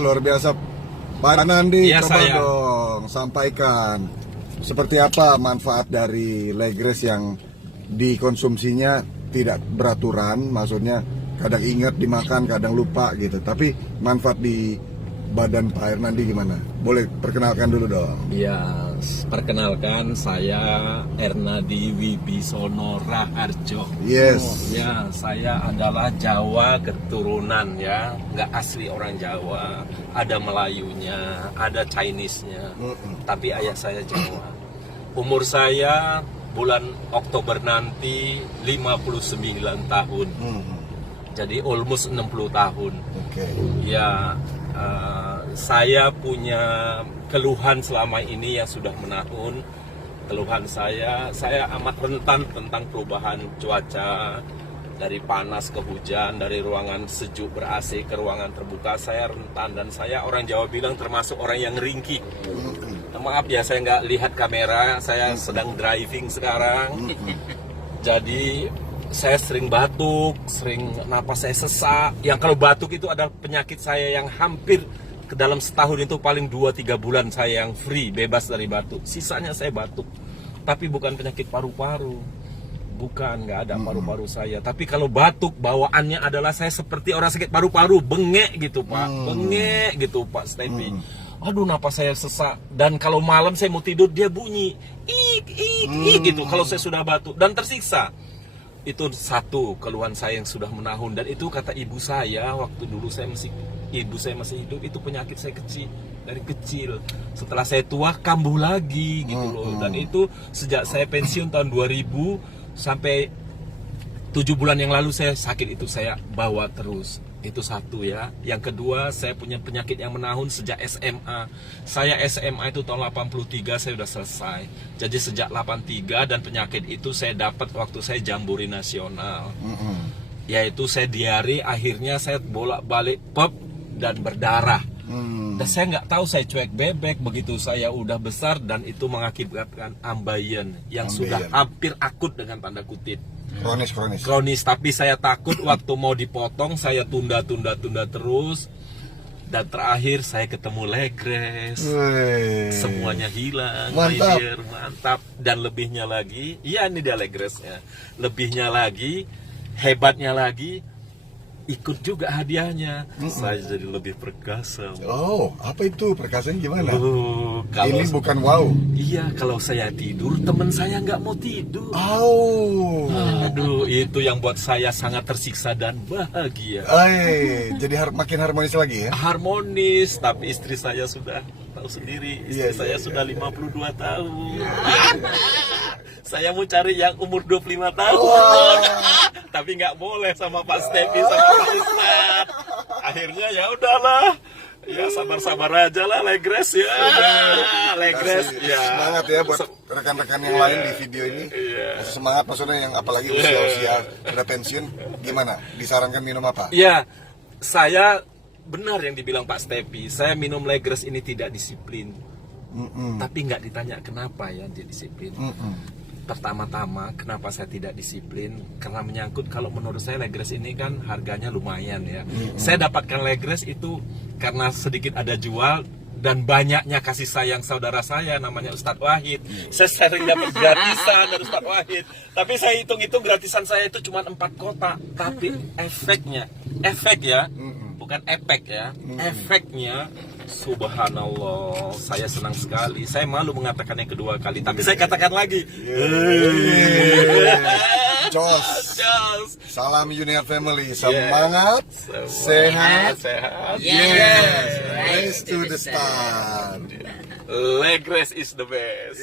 luar biasa. Pak Nandi, Iya, coba saya. dong sampaikan seperti apa manfaat dari Legres yang dikonsumsinya tidak beraturan, maksudnya kadang ingat dimakan, kadang lupa gitu. Tapi manfaat di badan Pak Hernandi gimana? Boleh perkenalkan dulu dong. Ya, perkenalkan saya Hernandi Wibisono Raharjo. Yes. Ya, saya adalah Jawa keturunan ya, nggak asli orang Jawa. Ada Melayunya, ada Chinese-nya, tapi ayah saya Jawa. Umur saya bulan Oktober nanti 59 tahun. Jadi almost 60 tahun. Oke. Ya, saya punya keluhan selama ini yang sudah menahun. Keluhan saya amat rentan tentang perubahan cuaca. Dari panas ke hujan, dari ruangan sejuk ber-AC ke ruangan terbuka, saya rentan. Dan saya orang Jawa bilang termasuk orang yang ringkih. Maaf ya, saya nggak lihat kamera, saya sedang driving sekarang. Jadi saya sering batuk, sering napas saya sesak. Yang kalau batuk itu adalah penyakit saya yang hampir ke dalam setahun itu paling 2-3 bulan saya yang free, bebas dari batuk. Sisanya saya batuk. Tapi bukan penyakit paru-paru. Bukan, nggak ada paru-paru saya. Tapi kalau batuk, bawaannya adalah saya seperti orang sakit paru-paru, bengek gitu Pak. Bengek gitu Pak Stepi. Aduh, napas saya sesak. Dan kalau malam saya mau tidur, dia bunyi. Ik gitu kalau saya sudah batuk. Dan tersiksa. Itu satu keluhan saya yang sudah menahun. Dan itu kata ibu saya waktu dulu ibu saya masih hidup, itu penyakit saya kecil dari kecil. Setelah saya tua kambuh lagi gitu loh. Dan itu sejak saya pensiun tahun 2000 sampai 7 bulan yang lalu saya sakit, itu saya bawa terus. Itu satu ya. Yang kedua, saya punya penyakit yang menahun sejak SMA. Saya SMA itu tahun 83 saya sudah selesai. Jadi sejak 83, dan penyakit itu saya dapat waktu saya jambore nasional. Yaitu saya diare, akhirnya saya bolak-balik pop dan berdarah. Dan saya nggak tahu, saya cuek bebek begitu saya udah besar, dan itu mengakibatkan ambeien yang sudah hampir akut dengan tanda kutip. Kronis, tapi saya takut waktu mau dipotong, saya tunda terus. Dan terakhir saya ketemu Legres. Semuanya hilang. Mantap. Dan lebihnya lagi, iya ini dia Legresnya. Lebihnya lagi, hebatnya lagi, ikut juga hadiahnya. Saya jadi lebih perkasa. Oh, apa itu perkasanya gimana? Kalau ini bukan wow. Iya, kalau saya tidur, teman saya nggak mau tidur. Aduh, itu yang buat saya sangat tersiksa dan bahagia. Jadi makin harmonis lagi ya? Harmonis, tapi istri saya sudah tahu sendiri. Istri saya sudah 52 tahun. Saya mau cari yang umur 25 tahun. Tapi nggak boleh sama Pak Stepi, sama Pak Ustad. Akhirnya ya udahlah. Ya sabar-sabar aja lah Legres ya. Legres ya. Semangat ya buat rekan-rekan yang lain di video ini. Semangat, maksudnya yang apalagi usia sudah pensiun, gimana? Disarankan minum apa? Ya, saya benar yang dibilang Pak Stepi. Saya minum Legres ini tidak disiplin. Tapi nggak ditanya kenapa ya dia disiplin. Pertama-tama kenapa saya tidak disiplin, karena menyangkut kalau menurut saya Legres ini kan harganya lumayan ya. Saya dapatkan Legres itu karena sedikit ada jual dan banyaknya kasih sayang saudara saya namanya Ustadz Wahid. Saya sering dapat gratisan dari Ustadz Wahid. Tapi saya hitung-hitung gratisan saya itu cuma 4 kotak. Tapi efek ya, bukan efek ya, efeknya subhanallah, saya senang sekali. Saya malu mengatakan yang kedua kali, tapi saya katakan lagi. Jos. Salam Junior Family. Semangat, sehat. Race to the start. Legres is the best.